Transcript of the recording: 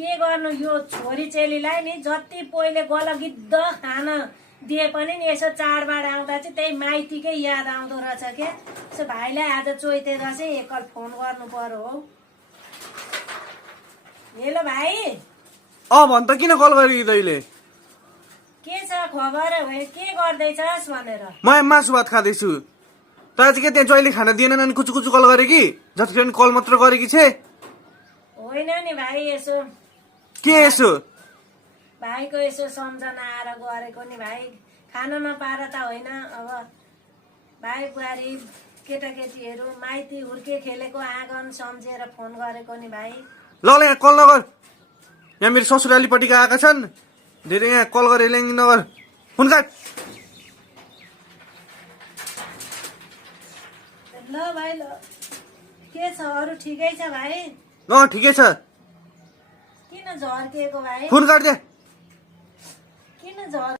के गर्नु यो छोरी चेलीलाई नि जति पहिले गलगिद्ध खान दिए पनि नि यसो चाडबाड आउँदा चाहिँ त्यही माइतीकै याद आउँदो रहेछ के। यसो भाइलाई आज चोइतेर चाहिँ एकल फोन गर्नु पर्यो हौ। हेलो भाइ। भन् त किन कल गरेकी तैँले? के छ खबर? के गर्दैछस् भनेर। म मासु भात खाँदैछु। त आज के त्यहाँ जहिले खाना दिएन अनि कुचु कुचु कल गरे कि? जतिखेर कल मात्र गरेकी छे? होइन नि भाइ, यसो के यसो? भाइको यसो सम्झना आएर गरेको नि भाइ। खान नपाएर त होइन, अब भाइ बुहारी केटाकेटीहरू माइती हुर्के खेलेको आँगन सम्झेर फोन गरेको नि भाइ। ल यहाँ कल नगर। यहाँ मेरो ससुरालीपट्टिका आएका छन्, धेरै यहाँ कल गरे ल्याङ्गी नगर। फोन काट। ल भाइ ल। के छ अरू? ठिकै छ भाइ? ठिकै छ। किन झर्किएको भाइ? फोन काट दे। किन झर्